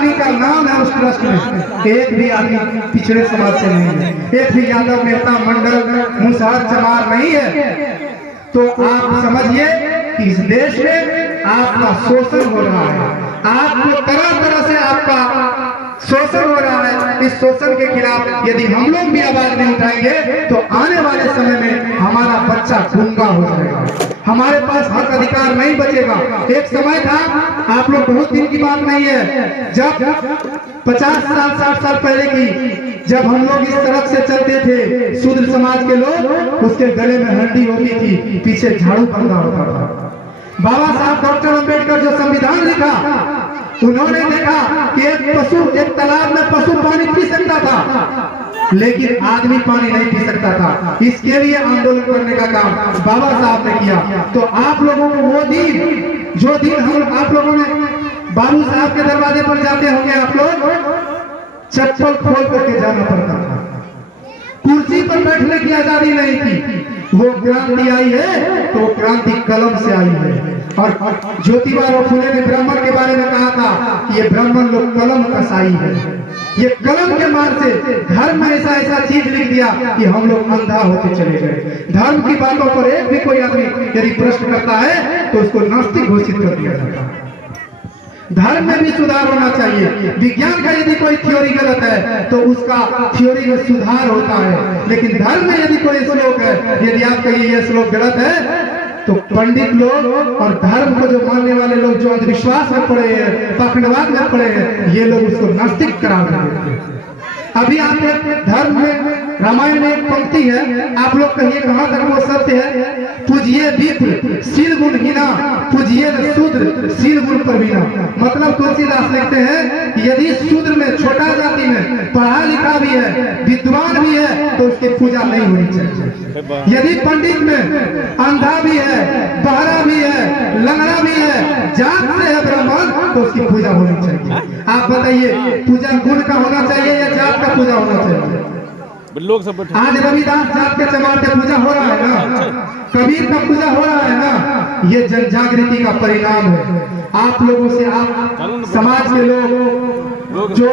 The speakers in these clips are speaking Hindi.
आदमी का नाम है उस ट्रस्ट में, एक भी आदमी पिछड़े समाज से नहीं है, एक भी यादव मेहता मंडल मुसहर चमार नहीं है। तो आप समझिए कि इस देश में आपका शोषण हो रहा है, आपको तरह तरह से आपका शोषण हो रहा है। इस शोषण के खिलाफ यदि हम लोग भी आवाज नहीं उठाएंगे तो आने वाले समय में हमारा बच्चा गूंगा हो जाएगा, हमारे पास हक अधिकार नहीं बचेगा। एक समय था, आप लोग बहुत दिन की बात नहीं है, जब 50 साल 60 साल पहले की, जब हम लोग इस सड़क से चलते थे, शूद्र समाज के लोग, उसके गले में हड्डी होती थी, पीछे झाड़ू बंधा होता था। बाबा साहब डॉक्टर अम्बेडकर जो संविधान लिखा, उन्होंने देखा कि एक तालाब में पशु पानी पी सकता था, लेकिन आदमी पानी नहीं पी सकता था। इसके लिए आंदोलन करने का काम बाबा साहब ने किया। तो आप लोगों को वो दिन, जो दिन हम आप लोगों ने बाबू साहब के दरवाजे पर जाते होंगे, आप लोग चप्पल खोल करके जाना पड़ता था, कुर्सी पर बैठने की आजादी नहीं थी। वो क्रांति आई है तो वो क्रांति कलम से आई है। और ज्योतिबा फुले ने ब्राह्मण के बारे में कहा था कि ये ब्राह्मण लोग कलम कसाई है, ये कलम के मार से धर्म में ऐसा ऐसा चीज लिख दिया कि हम लोग अंधा होते चले गए। धर्म की बातों पर एक भी कोई आदमी यदि प्रश्न करता है तो उसको नास्तिक घोषित कर दिया जाता है। धर्म में भी सुधार होना चाहिए। विज्ञान का यदि कोई थ्योरी गलत है तो उसका थ्योरी में सुधार होता है, लेकिन धर्म में यदि कोई श्लोक है, यदि आप कहिए ये श्लोक गलत है, तो पंडित लोग और धर्म को जो मानने वाले लोग जो अंधविश्वास में पड़े हैं, पाखंडवाद में पड़े हैं, ये लोग उसको नास्तिक करार देते हैं। अभी आप धर्म में रामायण में एक पंक्ति है, आप लोग कहिए कहां तक वो सत्य है? पूजिए विप्र शील गुण हीना, पूजिए शूद्र शील गुण प्रवीणा। मतलब तुलसीदास लिखते हैं कि यदि शूद्र में, छोटा जाति में पढ़ा लिखा भी है, विद्वान भी है, तो उसकी पूजा नहीं होनी चाहिए। यदि पंडित में अंधा भी है, बहरा भी है, लंगड़ा भी है, जात से है ब्राह्मण, तो उसकी पूजा होनी चाहिए। आप बताइए, पूजा गुण का होना चाहिए या जात का पूजा होना चाहिए? लोग सब आज रविदास जात के चमार के पूजा हो रहा है ना, कबीर का पूजा हो रहा है ना, ये जन जागृति का परिणाम है। आप लोगों से, आप समाज के लोग जो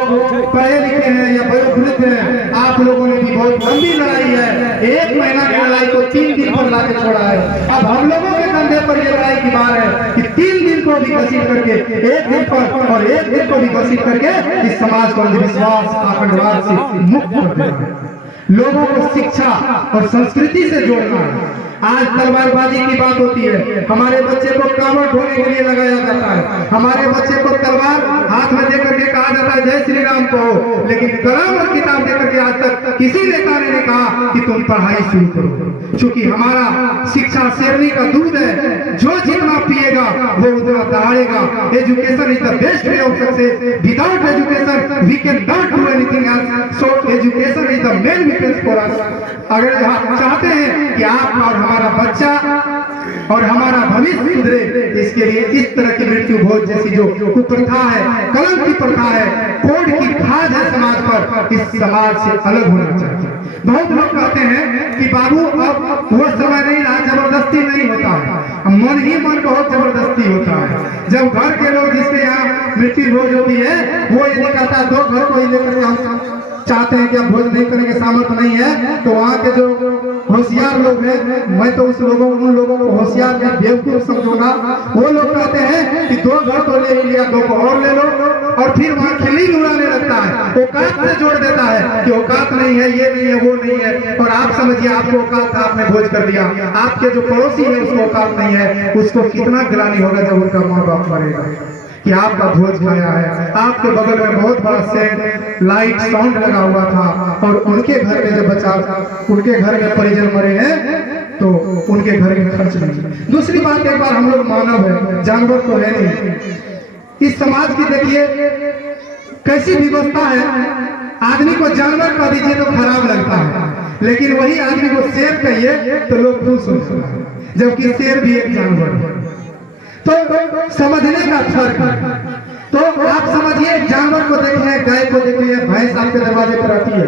पढ़े लिखे हैं या वयोवृद्ध हैं, आप लोगों ने भी बहुत लंबी लड़ाई है, 1 महीना की लड़ाई को 3 दिन पर लाके छोड़ा है। अब हम लोगों के कंधे पर ये लड़ाई की बात है कि 3 दिन को भी घसीट करके, 1 दिन पर और 1 दिन को भी घसीट करके इस समाज को अंधविश्वास, पाखंडवाद से मुक्त कर देना है। लोगों को शिक्षा और संस्कृति से जोड़ना है। आज तलवारबाजी की बात होती है, हमारे बच्चे को कांवड़ ढोने के लिए लगाया जाता है, हमारे बच्चे को तलवार हाथ में देकर के कहा जाता है जय श्री राम कहो, लेकिन कलम और किताब देकर के आज तक किसी नेता ने नहीं कहा कि तुम पढ़ाई शुरू करो। क्योंकि हमारा शिक्षा शेरनी का दूध है, जो जितना पिएगा वो उतना दहाड़ेगा। Education is the best way of success, without education we can not do anything else. So education is the main difference for us. अगर आप चाहते हैं कि आप और हमारा बच्चा और हमारा भविष्य सुधरे, इसके लिए इस तरह की मृत्यु भोज जैसी जो कुप्रथा है, कलंक की प्रथा है, कोड की खाद है समाज पर, इस समाज से अलग होना चाहिए। बहुत लोग कहते हैं कि बाबू अब वो समय नहीं रहा, जबरदस्ती नहीं होता है, मन ही मन बहुत जबरदस्ती होता है। जब घर के लोग जिसके यहाँ मृत्यु भोज होती है, वो यदि कहता है 2 घर को ही लेकर हम चाहते हैं कि आप भोज नहीं करेंगे, सामर्थ्य नहीं है, तो वहाँ के जो होशियार लोग हैं, मैं तो उन लोगों को होशियार या बेवकूफ समझूंगा, वो लोग कहते हैं कि 2 घर तो ले लिया, 2 को और ले लो, और फिर वहाँ खिल्ली उड़ाने लगता है, औकात से जोड़ देता है कि औकात नहीं है, ये नहीं है, वो नहीं है। और आप समझिए, आपको औकात था, आपने भोज कर दिया, आपके जो पड़ोसी है उसको औकात नहीं है, उसको कितना गिलानी होगा जब उनका माँ बाप मरेगा कि आपका भोज खाया है। आपके बगल में बहुत बड़ा सेंट लाइट साउंड लगा हुआ था, और उनके घर में जब बच्चा, उनके घर में परिजन मरे हैं तो उनके घर में खर्च नहीं। दूसरी बात, एक बार हम लोग मानव है, जानवर तो है नहीं। इस समाज की देखिए कैसी व्यवस्था है, आदमी को जानवर कह दीजिए तो खराब लगता है, लेकिन वही आदमी को शेर कहिए तो लोग खुश होते हैं, जबकि शेर भी एक जानवर है। तो समझने का फर्क है। तो आप समझिए, जानवर को देखिए, गाय को देखिए, भैंस आपके दरवाजे दरवाजे पर आती है।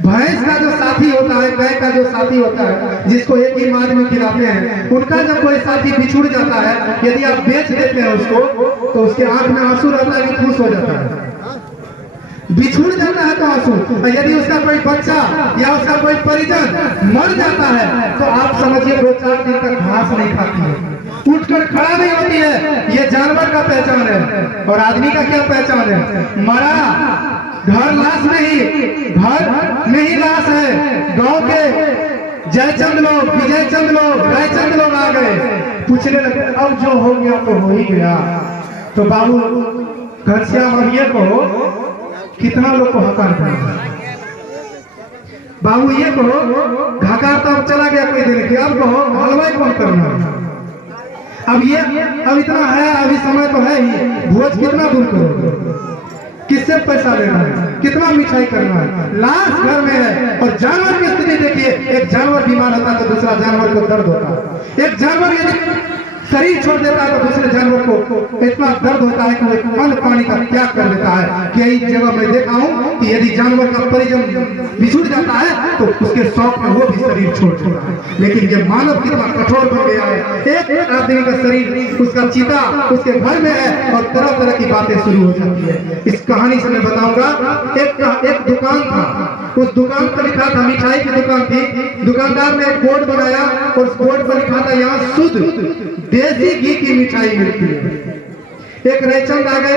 भैंस का जो साथी होता है, गाय का जो साथी होता है, जिसको एक ही माद में खिलाते हैं, उनका जब कोई साथी बिछुड़ जाता है, यदि आप बेच देते हैं उसको, तो उसके आंख में आंसू रहता है कि खुश हो जाता है? बिछुड़ जाता है तो आंसू। यदि उसका कोई बच्चा या उसका कोई परिजन मर जाता है तो आप समझिए 2-4 दिन तक घास नहीं खाती है, उठकर खड़ा नहीं होती है। ये जानवर का पहचान है। और आदमी का क्या पहचान है? मरा, घर लाश नहीं, घर में ही लाश है। गांव के जयचंद लोग, विजयचंद लोग, रायचंद लोग आ गए, पूछने लगे अब जो हो गया तो हो ही गया। तो बाबू घनश्याम अब ये कहो कितना लोग को हकार था? बाबू ये कहो घाकार तो अब चला गया कोई दिन के, अब कहो हलवाई कौन करना? अब इतना है, अभी समय तो है ही, भोज कितना दूर करो, किससे पैसा लेना है, कितना मिठाई करना है, लाश घर में है। और जानवर की स्थिति देखिए, एक जानवर बीमार होता है तो दूसरा जानवर को दर्द होता है। एक जानवर यदि शरीर छोड़ देता है तो दूसरे जानवर को इतना दर्द होता है कि वो अन्न पानी का त्याग कर देता है। कई जगह मैं देखा हूँ कि यदि जानवर का परिजन बिछुड़ जाता है तो उसके शौक में वो भी शरीर छोड़ देता है। लेकिन ये मानव कितना कठोर बन गया है। एक आदमी का शरीर, उसका चिता उसके घर में है और तरह तरह की बातें शुरू हो जाती है। इस कहानी से मैं बताऊंगा, एक दुकान था, उस दुकान पर लिखा था, मिठाई की दुकान थी, दुकानदार ने एक बोर्ड बनाया और उस बोर्ड पर लिखा था यहाँ शुद्ध देसी घी की मिठाई मिलती है। एक रायचंद आ गए,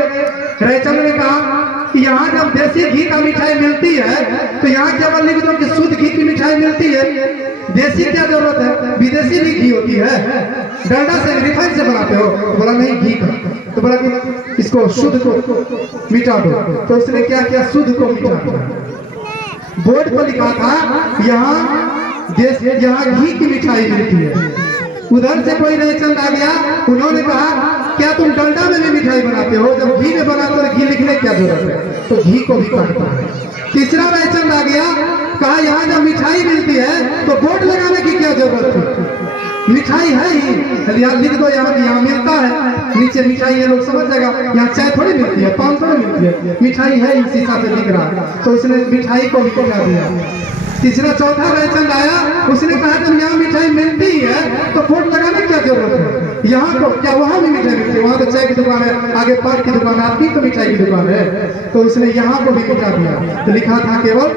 रायचंद ने कहा कि यहाँ जब देसी घी का मिठाई मिलती है तो यहाँ केवल लिख दो कि शुद्ध घी की मिठाई मिलती है, देसी क्या जरूरत है, विदेशी भी घी होती है, डंडा से रिफाइन से बनाते हो। तो बोला नहीं घी का, तो बोला कि इसको शुद्ध को मिटा दो। तो उसने क्या किया, शुद्ध को मिटा दिया। बोर्ड पर लिखा था यहाँ घी की मिठाई मिलती है। उधर से कोई रायचंद आ गया, उन्होंने कहा क्या तुम डंडा में भी मिठाई बनाते हो, जब घी में बनाते हो घी लिखने क्या जरूरत है? तो घी को भी काटता है। तीसरा रायचंद आ गया, कहा यहाँ जब मिठाई मिलती है तो बोर्ड लगाने की क्या जरूरत है, मिठाई है ही, लिख दो यहाँ मिलता है, नीचे मिठाई है, लोग समझ जाएगा। यहाँ चाय थोड़ी मिलती है, पान थोड़ी मिलती है, मिठाई है ही, शीशा से दिख रहा है। तो उसने मिठाई को भी कटा दिया। तीसरा चौथा रायचंद आया, उसने कहा जब यहाँ मिठाई मिलती है तो बोर्ड लगाने की क्या जरूरत है, यहाँ को क्या वहाँ भी मिठाई मिलती है, वहाँ तो चाय की दुकान है, आगे पान की दुकान है, आपकी तो मिठाई की दुकान है। तो उसने यहाँ को भी मिटा दिया। तो लिखा था केवल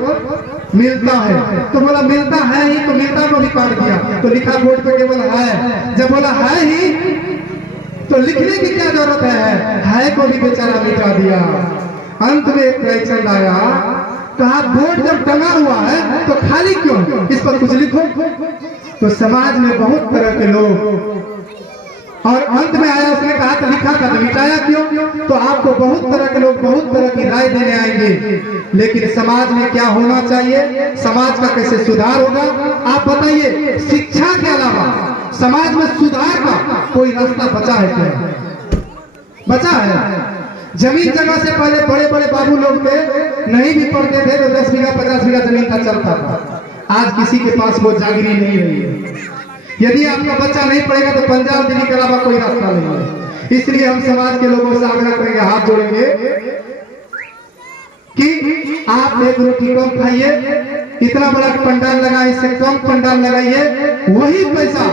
मिलता है, तो बोला मिलता है ही, तो मिलता को भी काट दिया। तो लिखा बोर्ड पे केवल है, जब बोला है ही तो लिखने की क्या जरूरत है को भी बेचारा मिटा दिया। अंत में एक रायचंद आया, कहा बोर्ड जब टंगा हुआ है तो खाली क्यों, इस पर कुछ लिखो। तो समाज में बहुत तरह के लोग, और अंत में आया, उसने कहा तो लिखा था तो मिटाया क्यों? तो आपको बहुत तरह के लोग बहुत तरह की राय देने आएंगे, लेकिन समाज में क्या होना चाहिए, समाज का कैसे सुधार होगा, आप बताइए। शिक्षा के अलावा समाज में सुधार का कोई रास्ता बचा है क्या? बचा है? जमीन जगह से पहले बड़े बड़े बाबू लोग थे, नहीं भी पढ़ते थे तो 10 बीघा 50 बीघा जमीन का चलता था। आज किसी के पास वो जागीरी नहीं रही है। यदि आपका बच्चा नहीं पढ़ेगा तो पंजाब दिल्ली के अलावा कोई रास्ता नहीं है। इसलिए हम समाज के लोगों से आग्रह करेंगे, हाथ जोड़ेंगे कि आप एक रोटी कम खाइए, इतना बड़ा पंडाल लगाए, इससे कम पंडाल लगाइए, वही पैसा।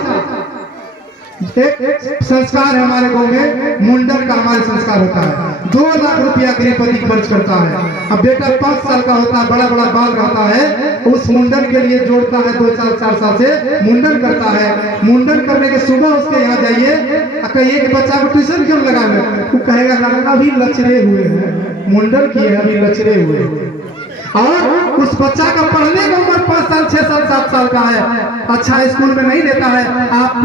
एक संस्कार है हमारे गांव में, मुंडन का हमारे संस्कार होता है, 2 लाख रुपया गृहपति खर्च करता है। अब बेटा 5 साल का होता है, बड़ा बड़ा बाल रहता है, उस मुंडन के लिए जोड़ता है, 2 साल 4 साल से मुंडन करता है। मुंडन करने के सुबह उसके यहाँ जाइए, कहिए कि बच्चा को ट्यूशन क्यों लगा है, वो कहेगा लड़का अभी लचरे हुए हैं, मुंडन किए अभी लचरे हुए हैं। और उस बच्चा का पढ़ने का उम्र 5 साल 6 साल 7 साल का है, अच्छा स्कूल में नहीं देता है। आप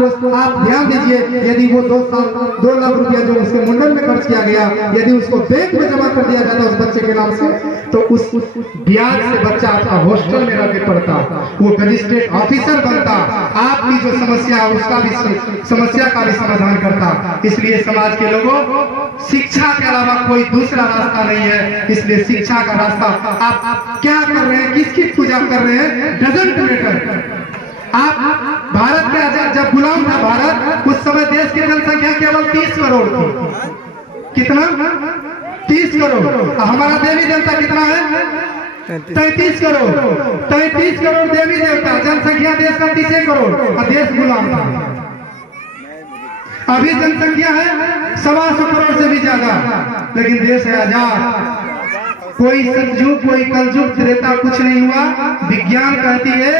ध्यान दीजिए, यदि वो 2 लाख रुपया जो उसके मुंडन में खर्च किया गया, यदि उसको बैंक में जमा कर दिया जाता उस बच्चे के नाम से, तो उस ब्याज से बच्चा आपका हॉस्टल में रह के पढ़ता, वो मजिस्ट्रेट ऑफिसर बनता, आपकी जो समस्या है उसका भी समस्या का भी समाधान करता। इसलिए समाज के लोगों, शिक्षा के अलावा कोई दूसरा रास्ता नहीं है। इसलिए शिक्षा का रास्ता, आप क्या कर रहे हैं, किसकी पूजा कर रहे हैं, डजंट मैटर। आप भारत के आजाद, जब गुलाम था भारत, उस समय देश की जनसंख्या केवल 30 करोड़ थी। कितना? 30 करोड़। हमारा देवी जनता कितना है? 33 करोड़ देवी देवता, जनसंख्या देश का 30 करोड़ और देश गुलाम था। अभी जनसंख्या है 125 करोड़ से भी ज्यादा, लेकिन देश है आजाद। कोई सतयुग कोई कलयुग त्रेता कुछ नहीं हुआ। विज्ञान कहती है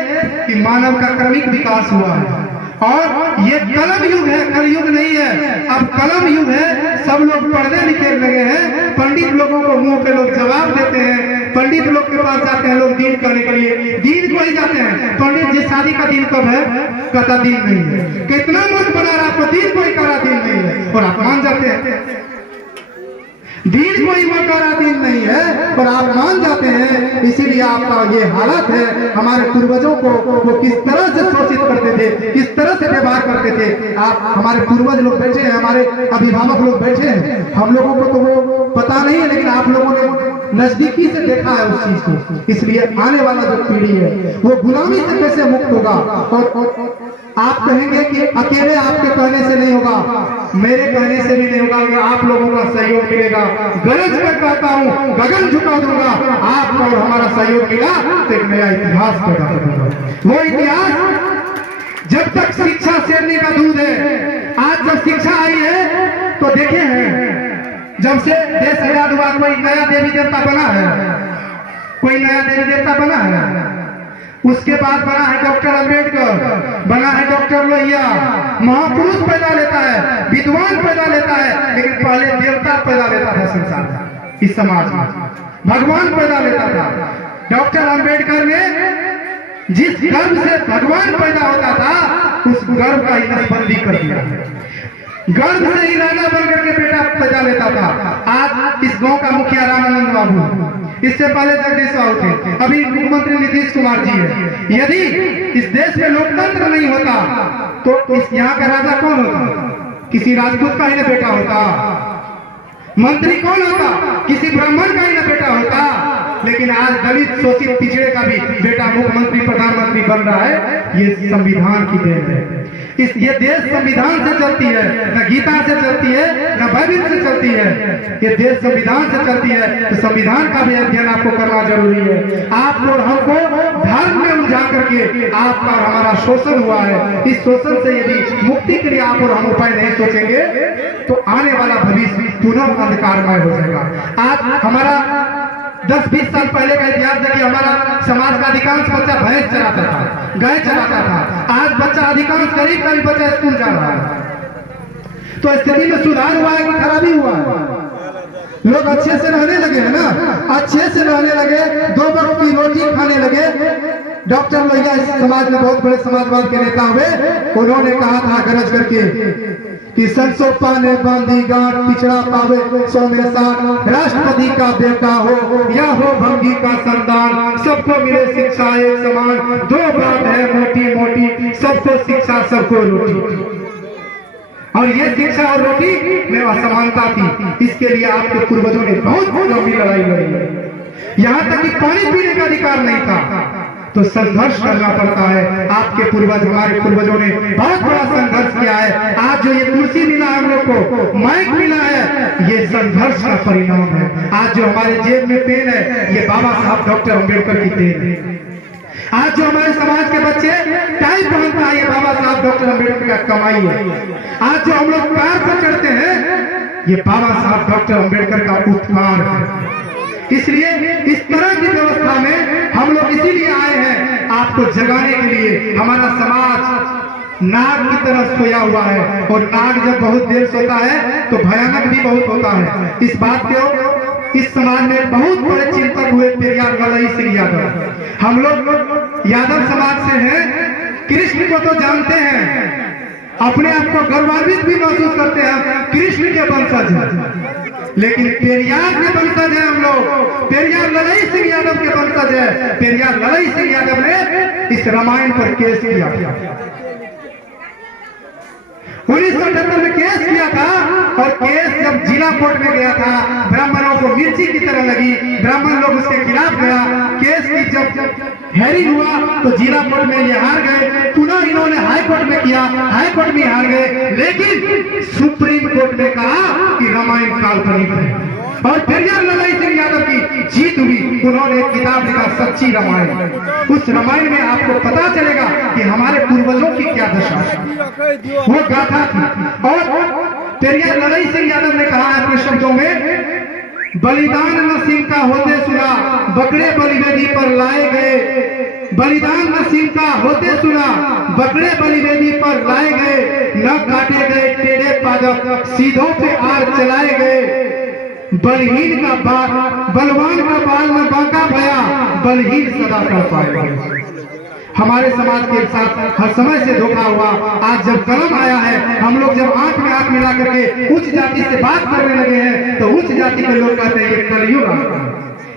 कि मानव का क्रमिक विकास हुआ है और ये कलम युग है, कलयुग नहीं है। अब कलम युग है, सब लोग पढ़ने लिखे लगे हैं। पंडित लोगों को मुंह पे लोग जवाब देते हैं, पंडित लोग के पास जाते हैं लोग दीन करने के लिए, दीन को ही जाते हैं। पंडित जी शादी का दिन कब है, कहता दिन नहीं है। कितना मन बना रहा आपको, दीन कोई करा दिन नहीं है और आप मान जाते हैं। दीन कोई मकारा दिन नहीं है और आप मान जाते हैं। इसीलिए आपका ये हालत है। हमारे पूर्वजों को वो किस तरह से शोषित करते थे, किस तरह से व्यवहार करते थे। आप हमारे पूर्वज लोग बैठे हैं, हमारे अभिभावक लोग बैठे हैं, हम लोगों को तो वो पता नहीं है, लेकिन आप लोगों ने नजदीकी से देखा है उस चीज को। इसलिए आने वाला जो पीढ़ी है वो गुलामी से कैसे मुक्त होगा। और आप कहेंगे कि अकेले आपके कहने से नहीं होगा, मेरे कहने से भी नहीं होगा, अगर आप लोगों का सहयोग मिलेगा। गरज कर कहता हूँ, गगन झुका दूंगा। आपका और हमारा सहयोग मिला तो एक नया इतिहास पैदा कर दूंगा। वो इतिहास जब तक शिक्षा शेरनी का दूध है। आज जब शिक्षा आई है तो देखे हैं, जब से देश आजाद हुआ कोई नया देवी देवता बना है, कोई नया देवी देवता बना है। उसके बाद बना है डॉक्टर अम्बेडकर, बना है डॉक्टर लोहिया। महापुरुष पैदा लेता है, विद्वान पैदा लेता है, लेकिन पहले देवता पैदा लेता था संसार इस समाज में, भगवान पैदा लेता था। डॉक्टर अम्बेडकर ने जिस गर्भ से भगवान पैदा होता था उस गर्भ का ही नसबंदी कर दिया। गर्भ से ही राजा बनकर के बेटा पैदा लेता था। आज इस गांव का मुखिया रामानंद बाबू, इससे पहले जगदीश साहू थे, अभी मुख्यमंत्री नीतीश कुमार जी है। यदि इस देश में लोकतंत्र नहीं होता तो इस यहाँ का राजा कौन होता? किसी राजपूत का ही ना बेटा होता। मंत्री कौन होता? किसी ब्राह्मण का ही ना बेटा होता। लेकिन आज दलित शोषित पिछड़े का भी बेटा मुख्यमंत्री प्रधानमंत्री बन रहा है। ये संविधान की देन है। ये देश संविधान से चलती है, न गीता से चलती है, न बाइबल से चलती है। ये देश संविधान से चलती है, तो संविधान का भी अध्ययन आपको करना जरूरी है। आपको और हमको धर्म में उलझा करके आपका और हमारा शोषण हुआ है। इस शोषण से यदि मुक्ति के लिए आप और हम उपाय नहीं सोचेंगे तो आने वाला भविष्य पुनः अंधकारमय हो जाएगा। आज हमारा 10-20 साल पहले का इतिहास है कि हमारा समाज का अधिकांश बच्चा भैंस चराता था, गाय चराता था। आज बच्चा अधिकांश गरीब का भी बच्चा स्कूल जा रहा है। तो स्थिति में सुधार हुआ है कि खराबी हुआ है? लोग अच्छे से रहने लगे हैं ना, अच्छे से रहने लगे, 2 वक्त की रोटी खाने लगे। डॉक्टर लोहिया इस समाज में बहुत बड़े समाजवाद के नेता हुए। उन्होंने कहा था गरज करके कि सरसों पाने बांधी गांठ, पिछड़ा पावे 100 में 60, राष्ट्रपति का बेटा हो या हो भंगी का संतान, सबको मिले शिक्षा एक समान। 2 बात है मोटी मोटी, सबको शिक्षा सबको रोटी। और ये शिक्षा और रोटी में असमानता थी। इसके लिए आपके पूर्वजों ने बहुत लंबी लड़ाई लड़ी। यहाँ तक कि पानी पीने का अधिकार नहीं था, तो संघर्ष करना पड़ता है। आपके पूर्वज, हमारे पूर्वजों ने बहुत बड़ा संघर्ष किया है। आज जो ये कुर्सी मिला है, हम लोग को माइक मिला है, ये संघर्ष का परिणाम है। आज जो हमारे जेब में पेन है, ये बाबा साहब डॉक्टर अम्बेडकर की देन है। आज जो हमारे समाज के बच्चे टाई पहनता है, ये बाबा साहब डॉक्टर अम्बेडकर का कमाई है। आज जो हम लोग पैर पर चढ़ते हैं, ये बाबा साहब डॉक्टर अम्बेडकर का उपकार है। इसलिए इस तरह की व्यवस्था में हम लोग इसीलिए आए हैं, आपको जगाने के लिए। हमारा समाज नाग की तरह सोया हुआ है, और नाग जब बहुत देर सोता है तो भयानक भी बहुत होता है। इस बात को इस समाज में बहुत बड़े चिंतक हुए पेरियार ललई सिंह यादव। हम लोग यादव समाज से हैं, कृष्ण को तो जानते हैं, अपने आप को गर्वान्वित भी महसूस करते हैं, कृष्ण के वंशज हैं। लेकिन पेरियार के वंशज है हम लोग, पेरियार ललई सिंह यादव के वंशज है। पेरियार ललई सिंह यादव ने इस रामायण पर केस किया, 1978 में केस किया था। और केस जब जिला कोर्ट में गया था, ब्राह्मणों को मिर्ची की तरह लगी, ब्राह्मण लोग उसके खिलाफ गया। केस की जब हेयरिंग हुआ तो जिला कोर्ट में ये हार गए, पुनः इन्होंने हाई कोर्ट में किया, हाई कोर्ट में हार गए। लेकिन सुप्रीम कोर्ट ने कहा कि रामायण काल्पनिक है, और पेरियार ललई सिंह यादव की जीत हुई। उन्होंने एक किताब लिखा सच्ची रामायण। उस रामायण में आपको पता चलेगा कि हमारे पूर्वजों की क्या दशा है। वो गाथा थी। और पेरियार लड़ई सिंह यादव ने कहा है अपने शब्दों में, बलिदान नसीम का होते सुना बकरे बलिवेदी पर लाए गए। बलिदान नसीम का होते सुना बकरे बलिवेदी पर लाए गए। न काटे गए टेढ़े पादप सीधों पे आर चलाए गए। बलहीन का बाल बलवान का बाल न बांका भया, बलहीन सदा कर पाएगा। हमारे समाज के साथ हर समय से धोखा हुआ। आज जब कलम आया है, हम लोग जब आंख में आंख मिला करके उच्च जाति से बात करने लगे हैं, तो उच्च जाति के लोग कहते हैं ये कलयुग आ गया।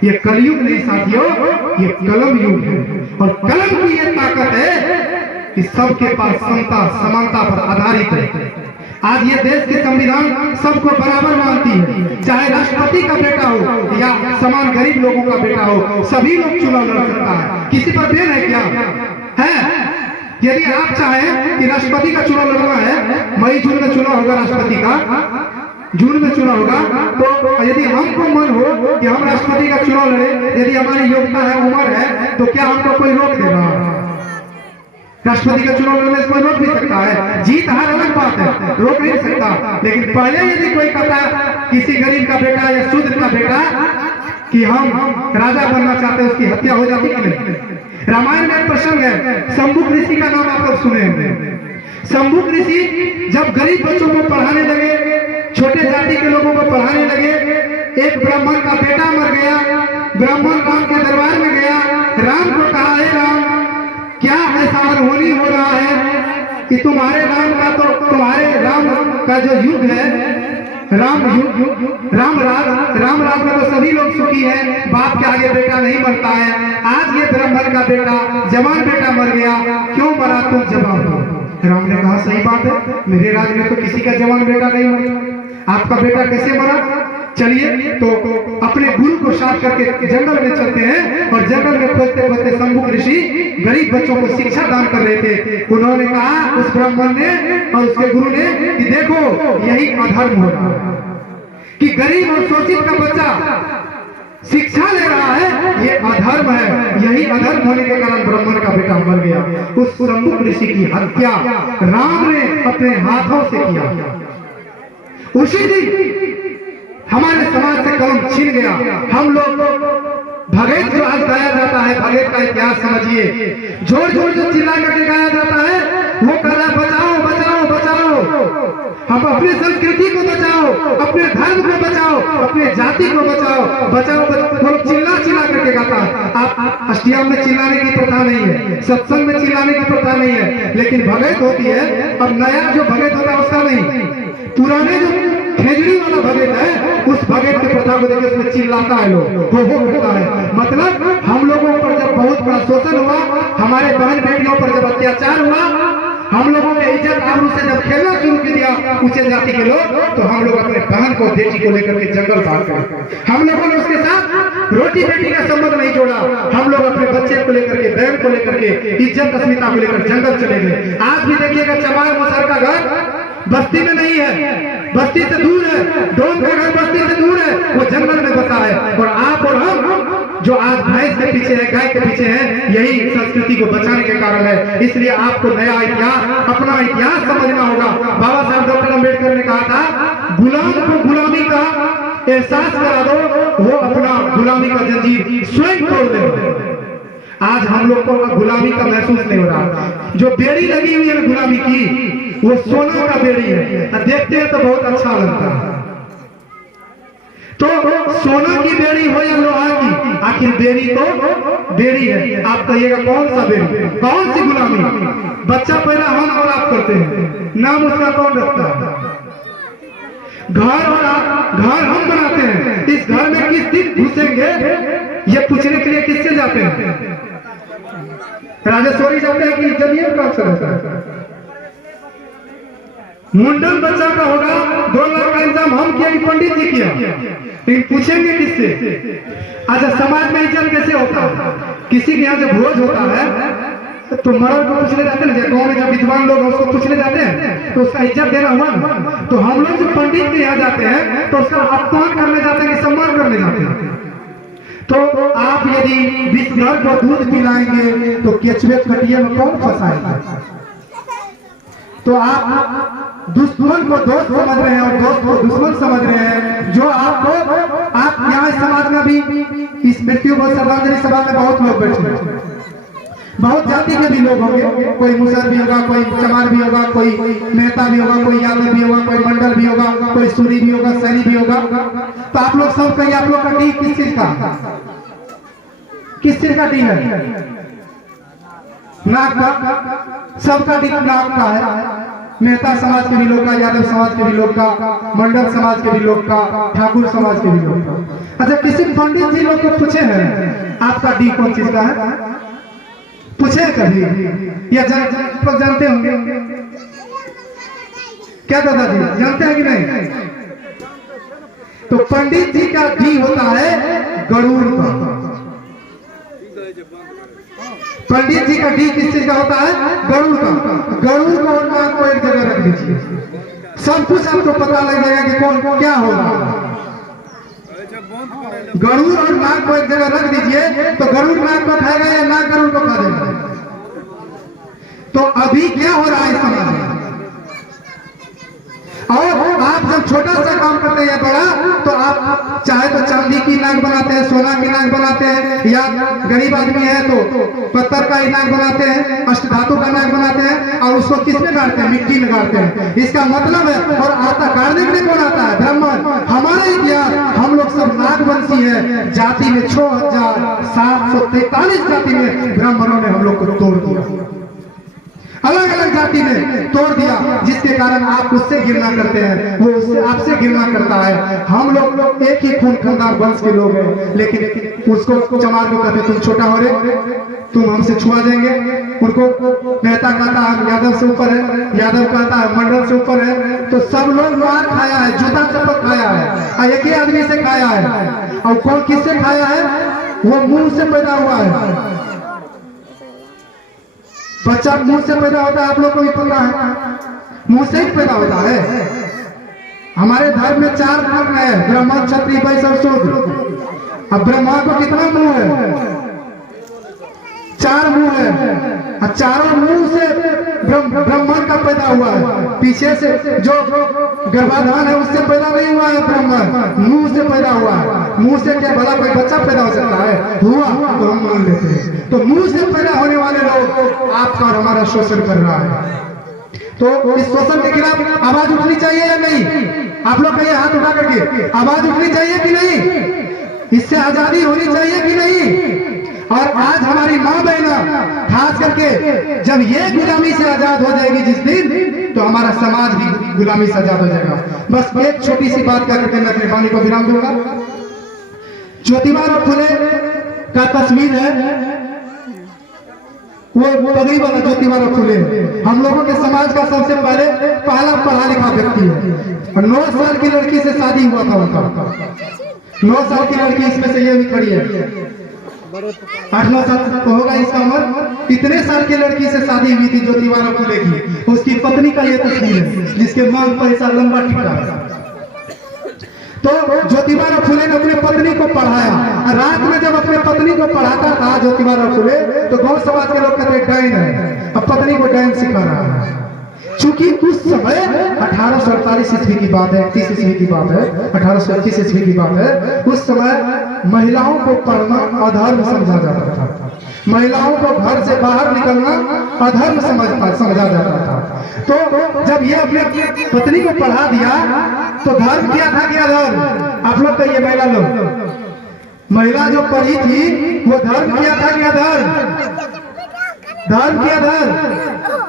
ये कलयुग नहीं साथियों, ये कलम युग है। और कलम की ये ताकत है कि सबके पास समता समानता पर आधारित है। आज ये देश के संविधान सबको बराबर मानती है, चाहे राष्ट्रपति का बेटा हो या समान गरीब लोगों का बेटा हो, सभी लोग चुनाव लड़ सकता है। किसी पर बैन है क्या? है। यदि आप चाहें कि राष्ट्रपति का चुनाव लड़ना है, मई जून में चुनाव होगा राष्ट्रपति का, जून में चुनाव होगा, तो यदि हमको मन हो कि हम राष्ट्रपति का चुनाव लड़े, यदि हमारी योग्यता है, उम्र है, तो क्या हमको कोई रोक देगा? राष्ट्रपति का चुनाव लड़ने से कोई रोक नहीं सकता है। जीत हार अलग बात है, रोक नहीं सकता। लेकिन पहले यदि कोई कहता किसी गरीब का बेटा या शूद्र का बेटा कि हम राजा बनना चाहते हैं, उसकी हत्या हो जाती कि नहीं? रामायण में एक प्रसंग है, शंभुक ऋषि का नाम आप लोग सुने होंगे। शंभुक ऋषि जब गरीब बच्चों को पढ़ाने लगे, छोटे जाति के लोगों को पढ़ाने लगे, एक ब्राह्मण का बेटा मर गया। ब्राह्मण राम के दरबार में गया, राम को कहा, हे राम, क्या ऐसा अनहोनी हो रहा है कि तुम्हारे राम का जो युग है, राम राज में तो सभी लोग सुखी हैं, बाप के आगे बेटा नहीं मरता है। आज ये ब्राह्मण का बेटा, जवान बेटा मर गया, क्यों मरा? तुम जवाब दो। राम ने कहा, सही बात है, मेरे राज में तो किसी का जवान बेटा नहीं मरता, आपका बेटा कैसे मरा? चलिए तो अपने गुरु को साथ करके जंगल में चलते हैं। और जंगल में खोजते खोजते शंभुक ऋषि गरीब बच्चों को शिक्षा दान कर रहे थे। उन्होंने कहा, उस ब्राह्मण ने और उसके गुरु ने, कि देखो यही अधर्म हो रहा है कि गरीब और शोषित का बच्चा शिक्षा ले रहा है, ये अधर्म है। यही अधर्म होने के कारण ब्राह्मण का बेटा मर गया। उस शंभुक ऋषि की हत्या राम ने अपने हाथों से किया। उसी दिन हमारे समाज से कलम छिन गया। हम लोग भगत जो आज गाया जाता है, भगत का इतिहास समझिए, जोर जोर से चिल्ला करके गाया जाता है, वो कह रहा है बचाओ बचाओ बचाओ, हम अपनी संस्कृति को बचाओ, अपने धर्म को बचाओ, अपने जाति को बचाओ, बचाओ बचाओ, चिल्ला चिल्ला करके गाता है। आप अष्टयाम में चिल्लाने की प्रथा नहीं है, सत्संग में चिल्लाने की प्रथा नहीं है, लेकिन भगत होती है। अब नया जो भगत होता है उसका नहीं, पुराने जो खेजड़ी वाला भगत है, उस भगत की प्रथा को देखिए, उसमें चिल्लाता है लोग, वो करता है। मतलब हम लोगों पर जब बहुत बड़ा शोषण हुआ, हमारे बहन बेटियों पर जब अत्याचार हुआ, हम लोगों ने इज्जत आबरू से जब खेलना शुरू कर दिया ऊंचे जाति के लोग, तो हम लोग अपने बहन को, बेटी को लेकर के जंगल भाग गए। हम लोगों ने उसके साथ रोटी बेटी का संबंध नहीं जोड़ा। हम लोग अपने बच्चे को लेकर के, बहन को लेकर के, इज्जत अस्मिता को लेकर जंगल चले गए। आज भी देखिएगा चमार मुसर का घर बस्ती में नहीं है, बस्ती से दूर है। डोम का घर बस्ती से दूर है, वो जंगल में बसा है। और आप और हम जो आज भैंस के पीछे है, गाय के पीछे है, यही संस्कृति को बचाने के कारण है। इसलिए आपको नया इतिहास, अपना इतिहास समझना होगा। बाबा साहब डॉक्टर अम्बेडकर ने कहा था, गुलाम को गुलामी का एहसास करा दो, वो अपना गुलामी का जंजीर स्वयं तोड़ दे। आज हम लोग को गुलामी का महसूस नहीं हो रहा। जो बेड़ी लगी हुई है गुलामी की, वो सोना का बेड़ी है, देखते हैं तो बहुत अच्छा लगता है। तो सोना की बेड़ी हो या लोहा की, आखिर बेड़ी तो बेड़ी है। आप कहिएगा कौन सा बेड़ी, कौन सी गुलामी? बच्चा पहला हम और आप करते हैं, नाम उसका कौन रखता है? घर हम बनाते हैं। इस घर में किस दिन घुसेंगे ये पूछने के लिए किससे जाते हैं? राजेश्वरी जाते हैं कि जमीन का चलता है? मुंडन बच्चा का होगा, 2 लाख का इंतजाम हम किया कि पंडित जी किया? लेकिन पूछेंगे किससे? अच्छा, समाज में इज्जत कैसे होता है? किसी के यहाँ जब भोज होता है तो मर्द को पूछने जाते हैं, गाँव में जब विद्वान लोग उसको पूछने जाते हैं तो उसका इज्जत देना हुआ ना। तो हम लोग जब पंडित के यहाँ जाते हैं तो उसका अपमान करने जाते हैं कि सम्मान करने जाते हैं। तो आप यदि विषधर को दूध पिलाएंगे तो केचुए कटिए में कौन फंसाएंगे? तो आप दुश्मन को दोस्त समझ रहे हैं और दोस्त को दुश्मन समझ रहे हैं। जो आपको आप यहाँ समाज में भी इस मृत्यु को श्रद्धांजलि सभा में बहुत लोग बैठे हैं, बहुत जाति के भी लोग होंगे, कोई मुसर भी होगा, कोई चमार भी होगा, कोई मेहता भी होगा, कोई यादव भी होगा, कोई मंडल भी होगा, कोई सूरी भी होगा, सैनी भी होगा। तो आप लोग सब कहिए, आप लोग का डी किस चीज का, किस चीज का डी है? नाक का, सबका डी नाक का है। मेहता समाज के भी लोग का, यादव समाज के भी लोग का, मंडल समाज के भी लोग का, ठाकुर समाज के भी लोग का। अच्छा, किसी पंडित जी लोग को पूछे हैं आपका डी कौन चीज का है? पूछे कभी या जानते होंगे? क्या दादाजी जानते हैं कि नहीं? तो पंडित जी का डी होता है गरुड़ का। पंडित जी का डी किस चीज का होता है? गरुड़ का। गरुड़ को और नाग को एक जगह रख दीजिए, सब कुछ आपको पता लग जाएगा कि कौन क्या होगा। गरुड़ और नाग को एक जगह रख दीजिए तो गरुड़ नाग को खाएगा या नाग गरुड़ को खा देगा? तो अभी क्या हो रहा है समाज में? और आप जब छोटा सा काम करते हैं बड़ा, तो आप चाहे तो चांदी की नाक बनाते हैं, सोना की नाक बनाते हैं, या गरीब आदमी है तो पत्थर का ही नाक बनाते हैं, अष्टधातु का नाक बनाते हैं, और उसको किस में गाड़ते हैं? मिट्टी में गाड़ते हैं। इसका मतलब है, और आता गाड़ने के लिए कौन आता है? ब्राह्मण। हमारे इतिहास, हम लोग सब नागवंशी है। जाति में 6743 जाति में ब्राह्मणों ने हम लोग को तोड़ दिया, अलग अलग जाति में तोड़ दिया, जिसके कारण आप उससे घृणा करते हैं, वो उससे आपसे घृणा करता है। हम लोग एक ही खून खानदार वंश के लोग हैं, लेकिन उसको चमार को कहते तुम छोटा हो रहे, तुम हमसे छुआ देंगे। उनको मेहता कहता है यादव से ऊपर है, यादव कहता है मंडल से ऊपर है। तो सब लोग मार खाया है, जूता चप्पल खाया है, और एक ही आदमी से खाया है। और कौन किससे खाया है? वो मुंह से पैदा हुआ है। बच्चा मुंह से पैदा होता है, आप लोग को भी पता है, मुंह से ही पैदा होता है। हमारे धर्म में 4 वर्ण है, ब्राह्मण, क्षत्रिय, वैश्य और शूद्र। अब ब्रह्मा को कितना मुंह है? 4 मुंह है, और चारों मुंह से ब्राह्मण का पैदा हुआ है। पीछे से जो गर्भाधान है उससे पैदा नहीं हुआ है ब्राह्मण, मुंह से पैदा हुआ है। मुंह से क्या भला कोई बच्चा पैदा हो सकता है? हुआ तो हम मान लेते हैं। तो मुंह से पैदा होने वाले लोग आपका और हमारा शोषण कर रहा है। तो इस शोषण के खिलाफ आवाज उठनी चाहिए या नहीं? आप लोग कहिए हाथ उठा करके, आवाज उठनी चाहिए कि नहीं? इससे आजादी होनी चाहिए कि नहीं? और आज हमारी माँ बहना खास करके जब ये गुलामी से आजाद हो जाएगी जिस दिन, तो हमारा समाज भी गुलामी से आजाद हो जाएगा। बस एक छोटी सी बात करके मैं अपनी वाणी को विराम दूंगा। ज्योतिबा फुले का तस्वीर है, वो पगड़ी वाला ज्योतिबा फुले हम लोगों के समाज का सबसे पहला पढ़ा लिखा व्यक्ति है। और 9 साल की लड़की से शादी हुआ था उनका। 9 साल की लड़की, इसमें से ये भी खड़ी है, 8-9 साल तो होगा इसका उम्र। इतने साल की लड़की से शादी हुई थी ज्योतिबा फुले की। उसकी पत्नी का ये तस्वीर है, जिसके मांग पर ऐसा लंबा टिका है। तो ज्योतिबा फुले ने अपने पत्नी को पढ़ाया। रात में जब अपने पत्नी को पढ़ाता था ज्योतिबा फुले, तो गांव समाज के लोग कहते डायन है, अब पत्नी को डायन सिखा रहा है। चूंकि उस समय 1848 ईस्वी की बात है, 30 ईस्वी की बात है, 1821 ईस्वी की बात है। उस समय महिलाओं को पढ़ना अधर्म समझा जाता था, महिलाओं को घर से बाहर निकलना अधर्म समझा जाता था। तो जब ये अपने पत्नी को पढ़ा दिया तो धर्म क्या था कि अधर्म? आप लोग कहिए, महिला लोग, महिला जो पढ़ी थी वो धर्म क्या था कि अधर्म? धर्म क्या?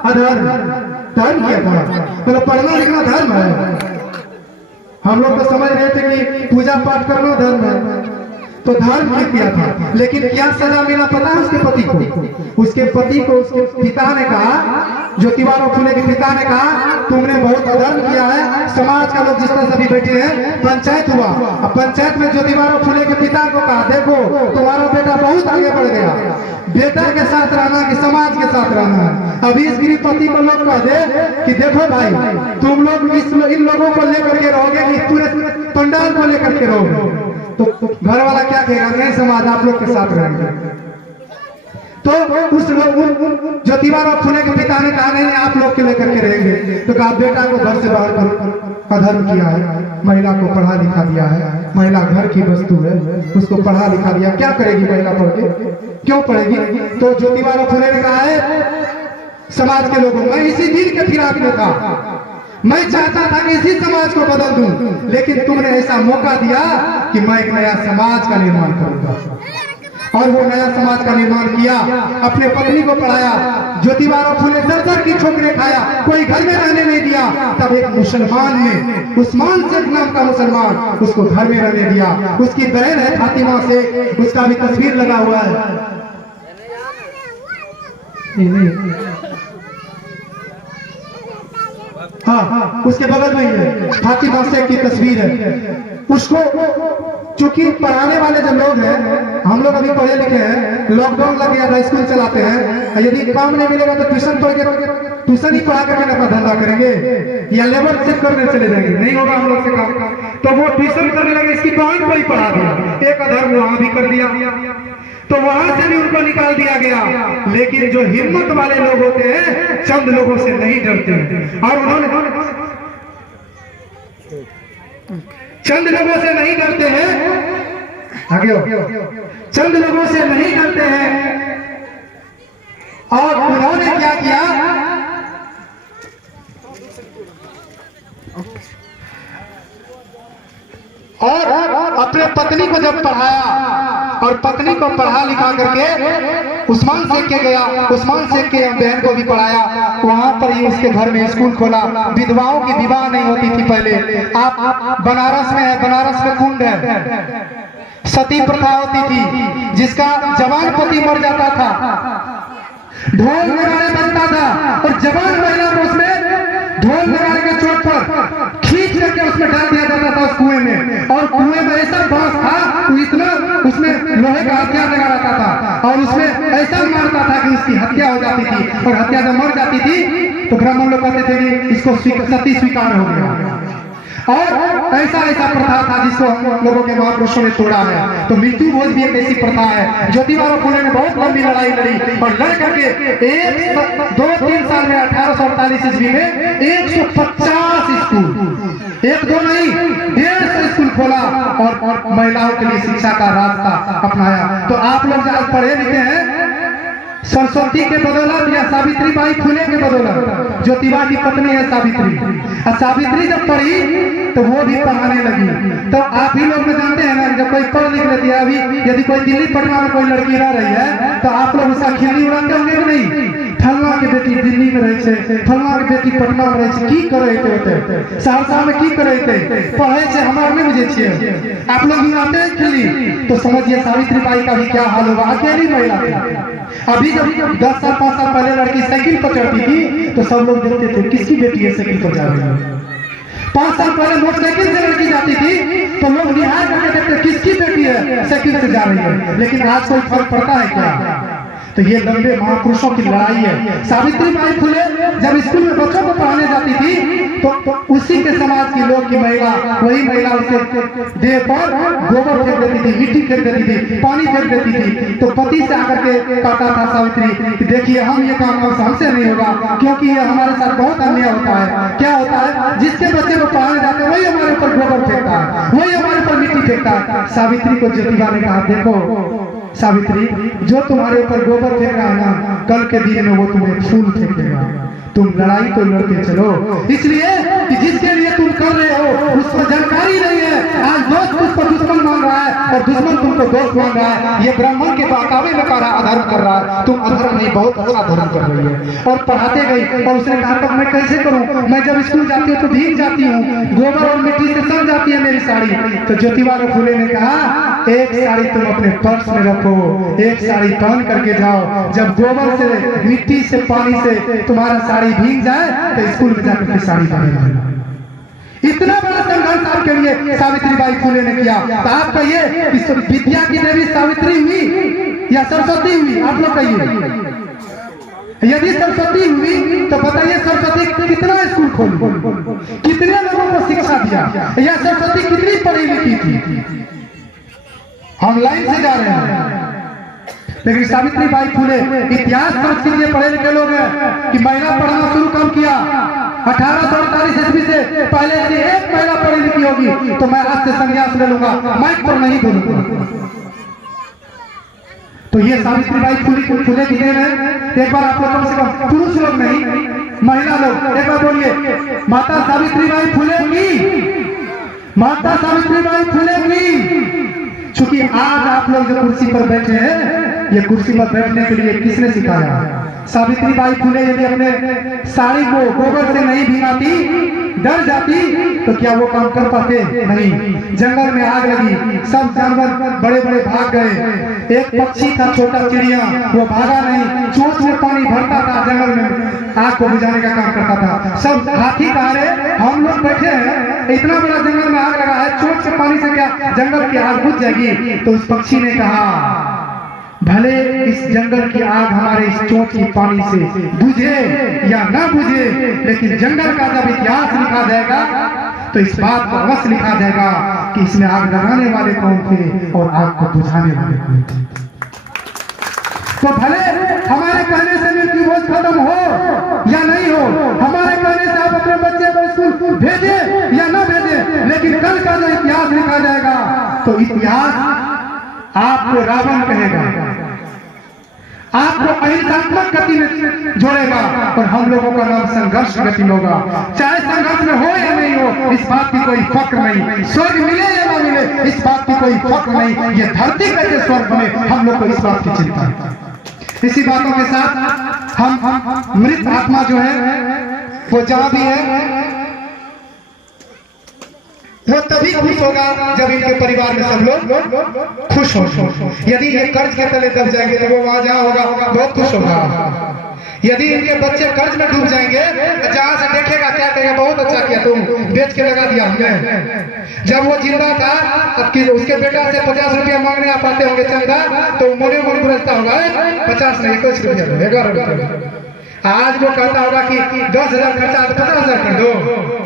अधर्म। धर्म क्या था? तो पढ़ना लिखना धर्म है। हम लोग तो समझ रहे थे कि पूजा पाठ करना धर्म है, तो धर्म किया था। लेकिन क्या सजा मिला पता है उसके पति को? उसके पति को उसके पिता ने कहा, ज्योतिबा फुले के पिता ने कहा, तुमने बहुत अधर्म किया है। समाज का लोग जिस तरह से भी बैठे हैं, पंचायत हुआ। अब पंचायत में ज्योतिबा फुले के पिता को कहा, देखो तुम्हारा बेटा बहुत आगे बढ़ गया, बेटा के साथ रहना कि समाज के साथ रहना है। अभी इस गिरिपति को लोग कह दे कि देखो भाई, तुम लोग इन लोगों को लेकर के रहोगे कि पूरे पंडाल को लेकर के रहोगे? तो घर वाला क्या कहेगा, नहीं समाज आप लोग के साथ रहेंगे। तो उस ज्योतिबा फुले के पिता ने कहा नहीं आप लोग के लेकर के रहेंगे। तो कहा बेटा को घर से बाहर कर अधर्म किया है, महिला को पढ़ा लिखा दिया है, महिला घर की वस्तु है, उसको पढ़ा लिखा दिया, क्या करेगी महिला पढ़ के, क्यों पढ़ेगी। तो ज्योतिबा फुले ने कहा है समाज के लोगों, मैं इसी दिन के फिराक में था, मैं चाहता था कि इसी समाज को बदल दूं, लेकिन तुमने ऐसा मौका दिया कि मैं एक नया समाज का निर्माण करूंगा। और वो नया समाज का निर्माण किया, अपने पत्नी को पढ़ाया। ज्योतिबा फुले दर की ठोकरें खाया, कोई घर में रहने नहीं दिया। तब एक मुसलमान ने, उस्मान शेख नाम का मुसलमान, उसको घर में रहने दिया। उसकी बहन है फातिमा से, उसका भी तस्वीर लगा हुआ है। हाँ, उसके बगल में ही है, फातिमा शेख की तस्वीर है। उसको चूंकि पढ़ाने वाले जो लोग हैं, हम लोग अभी पढ़े लिखे हैं, लॉकडाउन लग गया था, स्कूल चलाते हैं, यदि काम नहीं मिलेगा तो ट्यूशन पढ़ के, ट्यूशन ही पढ़ा करके अपना धंधा करेंगे या लेबर चेक करने चले जाएंगे, नहीं होगा हम लोग से काम। तो वो ट्यूशन करने लगे, इसकी बहन को ही पढ़ा दिया, एक अधर्म वहां भी कर दिया, तो वहां से भी उनको निकाल दिया गया। लेकिन जो हिम्मत वाले लोग होते हैं चंद लोगों से नहीं डरते, और उन्होंने चंद लोगों से नहीं डरते हैं, आगे चंद लोगों से नहीं डरते हैं। और उन्होंने क्या किया, और अपने पत्नी को जब पढ़ाया और पत्नी को पढ़ा लिखा करके उस्मान शेख के गया, उस्मान शेख के बहन को भी पढ़ाया। वहां पर ही उसके घर में स्कूल खोला। विधवाओं की विवाह नहीं होती थी पहले। आप बनारस में है, बनारस में कुंड है, सती प्रथा होती थी, जिसका जवान पति मर जाता था, ढोल नगाड़े बजता था, और जवान महिला को उसमें ढोल नगाड़े के चोट पर खींच करके उसमें डाल दिया जाता था उस कुएं में। और कुएं में ऐसा बांस था, तो इतना उसमें लोहे का हथियार लगा रहता था, और उसमें ऐसा मारता था कि उसकी हत्या हो जाती थी। और हत्या जब मर जाती थी तो ब्राह्मण लोग कहते थे कि इसको सती स्वीकार हो गया। और ऐसा ऐसा प्रथा था जिसको हम लोगों के महापुरुषों ने तोड़ा है। तो मृत्यु भोज भी एक ऐसी प्रथा है। ज्योतिबा फुले ने बहुत लंबी लड़ाई लड़ी, और लड़ करके 2-3 साल में 1848 ईस्वी में 150 स्कूल, एक दो नहीं 150 स्कूल खोला, और महिलाओं के लिए शिक्षा का रास्ता अपनाया। तो आप लोग जब पढ़े लिखे हैं, सरस्वती के बदौलत या सावित्री बाई फुले के बदौलत, ज्योतिबा की पत्नी है सावित्री, और सावित्री जब पढ़ी तो वो भी पढ़ाने लगी। तो आप ही लोग जानते हैं ना, जब कोई पढ़ लिख लेती है, अभी यदि कोई दिल्ली पटना में कोई लड़की रह रही है तो आप लोग उसका खिल्ली उड़ाते होंगे कि नहीं, फलना के बेटी दिल्ली में रहे थे, फलना के बेटी पटना में रहे, की करे होते सहरसा में की करे पढ़े से हमारे नहीं बुझे छिए, आप लोग उड़ाते हैं खिल्ली। तो समझिए सावित्री बाई का भी क्या हाल होगा, अकेली महिला थी। अभी जब 10 साल 5 साल पहले लड़की साइकिल पर चढ़ती थी तो सब लोग देखते थे किसकी बेटी है साइकिल पर जा रही है। 5 साल पहले मोटरसाइकिल से लड़की जाती थी तो लोग निहार करके देखते किसकी बेटी है साइकिल से जा रही है। लेकिन आज कोई फर्क पड़ता है क्या? तो ये लंबे महापुरुषों की लड़ाई है। सावित्री बाई फुले जब स्कूल में बच्चों को पढ़ाने जाती थी तो उसी के समाज की लोग की महिला, वही महिला उसके देह पर गोबर फेंक देती थी, मिट्टी फेंक देती थी, पानी फेंक देती थी। तो पति से आकर के कहता था सावित्री कि देखिए हम ये काम हमसे नहीं होगा, क्योंकि ये हमारे साथ बहुत अन्याय होता है। क्या होता है, जिसके बच्चे को पढ़ाने जाते हैं वही हमारे ऊपर गोबर फेंकता है, वही हमारे ऊपर मिट्टी फेंकता है। सावित्री को ज्योतिबा ने कहा देखो सावित्री, जो तुम्हारे ऊपर गोबर फेंक रहा है ना, कल के दिन में वो तुम्हें फूल फेंकेगा। तुम लड़ाई तो लड़ते चलो, इसलिए कि जिसके लिए तुम कर रहे हो उसको जानकारी नहीं है। आज दोस्त तुमको दुश्मन मान रहा है और दुश्मन तुमको दोस्त मान रहा है। ये ब्राह्मण के बहकावे में अधर्म कर रहा है, तुम अधर्म नहीं बहुत अच्छा धर्म कर रही है। और पढ़ाते गई और उसने कहा तक मैं कैसे करूं, मैं जब स्कूल जाती हूँ तो भीग जाती हूँ, गोबर और मिट्टी से सड़ जाती है मेरी साड़ी। तो ज्योतिबा फुले ने कहा एक साड़ी तुम अपने पर्स में रखो, एक साड़ी पहन करके जाओ, जब गोबर से मिट्टी से पानी से तुम्हारा साड़ी भीग जाए तो स्कूल में जाकर के साड़ी पहनेगा। इतना बड़ा संघर्ष आपके लिए सावित्री बाई फुले ने किया। तो आप कहिए विद्या की देवी सावित्री हुई या सरस्वती हुई? आप लोग कहिए। यदि सरस्वती हुई तो बताइए सरस्वती कितना स्कूल खोली, कितने लोगों को शिक्षा दिया, या सरस्वती कितनी पढ़ी लिखी थी? हम लाइन से जा रहे हैं। लेकिन सावित्री बाई फुले इतिहास समझ लीजिए, पढ़े लिखे लोग हैं कि महिला पढ़ना शुरू कब किया? 1848 ईस्वी से पहले से एक महिला पढ़ी लिखी होगी तो मैं आज से संन्यास ले लूंगा, माइक पर नहीं बोलूंगा। तो ये सावित्री बाई फुले की देन है। एक बार आप लोग कम से कम, पुरुष लोग नहीं, महिला लोग एक बार बोलिए, माता सावित्री बाई फुले की, माता सावित्री बाई फुले की। चूंकि आज आप लोग जो कुर्सी पर बैठे हैं, ये कुर्सी पर बैठने के लिए किसने सिखाया? सावित्री बाई फुले यदि अपने साड़ी को गोबर से नहीं भिगाती, डर जाती, तो क्या वो काम कर पाते? नहीं। जंगल में आग लगी, सब जानवर बड़े बड़े भाग गए। एक पक्षी था, छोटा चिड़िया, वो भागा नहीं, चोंच में पानी भरता था, जंगल में आग को बुझाने का काम करता था। सब हाथी कहा रहे, हम लोग बैठे हैं, इतना बड़ा जंगल में आग लगा है, चोंच से पानी से क्या जंगल की आग बुझ जाएगी? तो उस पक्षी ने कहा, भले इस जंगल की आग हमारे इस चोंच की पानी से बुझे या ना बुझे, लेकिन जंगल का जब इतिहास लिखा जाएगा तो इस बात को अवश्य लिखा जाएगा कि इसमें आग लगाने वाले कौन थे और आग को बुझाने वाले कौन थे। तो भले हमारे कहने से मृत्यु भोज खत्म हो या नहीं हो, हमारे कहने से आप अपने बच्चे को स्कूल भेजे या ना भेजे, लेकिन कल का जो इतिहास लिखा जाएगा तो इतिहास आपको रावण कहेगा, आपको अहिंसात्मक गति में जोड़ेगा, और हम लोगों का नाम संघर्ष गति होगा। चाहे संघर्ष में हो या नहीं हो, इस बात की कोई फक्र नहीं। स्वर्ग मिले या ना मिले, इस बात की कोई फक्र नहीं। ये धरती कैसे स्वर्ग बने, हम लोग को इस बात की चिंता है। इसी बातों के साथ हम मृत आत्मा जो है वो जहां भी है, वो तभी खुश होगा जब इनके परिवार में सब लोग खुश हो। यदि ये कर्ज के तले दब जाएंगे तो वो वहां जहाँ होगा बहुत खुश होगा। यदि इनके बच्चे कर्ज में डूब जाएंगे तो जहां से देखेगा क्या कहेगा, बहुत अच्छा किया तुम, बेच के लगा दिया हमने। जब वो जिंदा था, अब उसके बेटा से 50 रुपया मांगने आ पाते होंगे चंदा, तो मोने मोने बुझता होगा 50 नहीं 21 रुपया दो, 11 रुपया। आज वो कहता होगा कि 10,000 खर्चा तो 50,000 कर दो।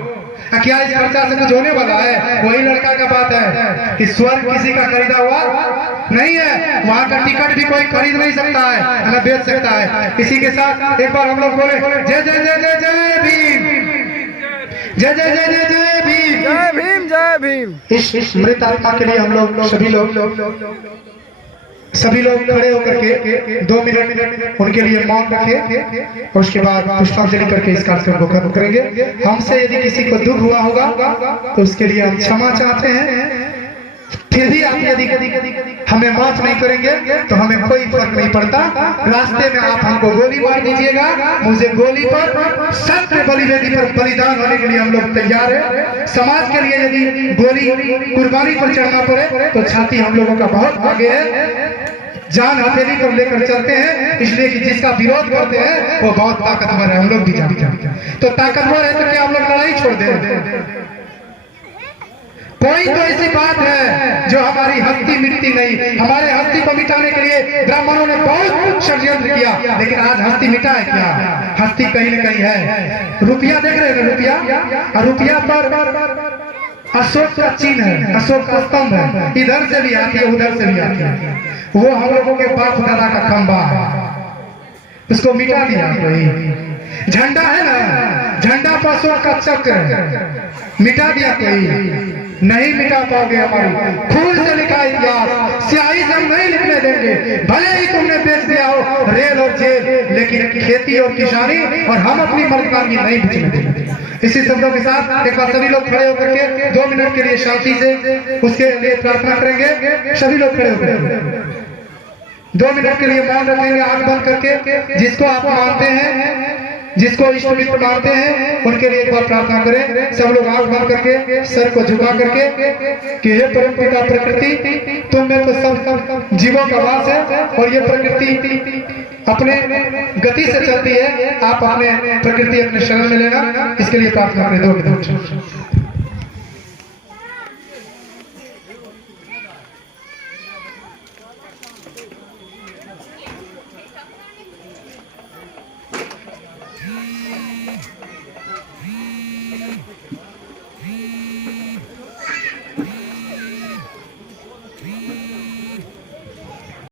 क्या इस खर्चा से कुछ होने वाला है? वही लड़का का बात है कि स्वर्ग किसी का खरीदा हुआ नहीं है, वहां का टिकट भी कोई खरीद नहीं सकता है, ना बेच सकता है। इसी के साथ एक बार हम लोग बोले जय जय जय जय जय भीम, जय जय जय जय जय भीम, जय भीम जय भीम। इस मृत आत्मा के लिए हम लोग सभी लोग खड़े होकर के 2 मिनट उनके लिए मौन रखें, और उसके बाद पुष्पांजलि करके इस कार्यक्रम को खत्म करेंगे। हमसे यदि किसी को दुख हुआ होगा तो उसके लिए हम क्षमा चाहते हैं। फिर भी आप यदि हमें माफ नहीं करेंगे तो हमें कोई फर्क नहीं पड़ता। रास्ते में आप हमको गोली मार दीजिएगा, मुझे गोली पर सत्य बलिवेदी पर बलिदान होने के लिए हम लोग तैयार हैं। समाज के लिए यदि गोली कुर्बानी पर चढ़ना पड़े तो छाती हम लोगों का बहुत आगे है, जान हथेली पर लेकर चलते हैं, इसलिए कि जिसका विरोध करते हैं वो बहुत ताकतवर है, हम लोग भी जानते हैं। तो ताकतवर है तो क्या हम लोग लड़ाई छोड़ दें? कोई तो ऐसी बात है जो हमारी हस्ती मिटती नहीं। हमारे हस्ती को मिटाने के लिए ब्राह्मणों ने बहुत षड्यंत्र किया, लेकिन आज हस्ती मिटा है क्या? हस्ती कहीं न कहीं है। रुपया देख रहे हैं, रुपया, और रुपया पर अशोक का चिन्ह है, अशोक का स्तंभ है, इधर से भी आती है उधर से भी आती है। वो हम लोगों के बाप दादा का खंबा है, उसको मिटा दिया कोई। झंडा है ना, झंडा पर अशोक का चक्र है, मिटा दिया कोई नहीं मिटा पाओगे। हमारी खून से लिखा इतिहास स्याही से हम नहीं लिखने देंगे। भले ही तुमने बेच दिया हो रेल और जेल, लेकिन खेती और किसानी और हम अपनी मर्दगानी नहीं बेचने देंगे। इसी शब्दों के साथ एक बार सभी लोग खड़े होकर के 2 मिनट के लिए शांति से उसके लिए प्रार्थना करेंगे। सभी लोग खड़े होकर 2 मिनट के लिए मौन रखेंगे, आंख बंद करके। जिसको आप मानते हैं, जिसको इष्ट मित्र मानते हैं, उनके लिए एक बार प्रार्थना करें। सब लोग आंख बंद करके सर को झुका करके कि हे परम पिता प्रकृति, तुम में तो सब जीवों का वास है और ये प्रकृति अपने गति से चलती है। आप अपने प्रकृति अपने शरण में लेना, इसके लिए प्रार्थना करें 2 मिनट।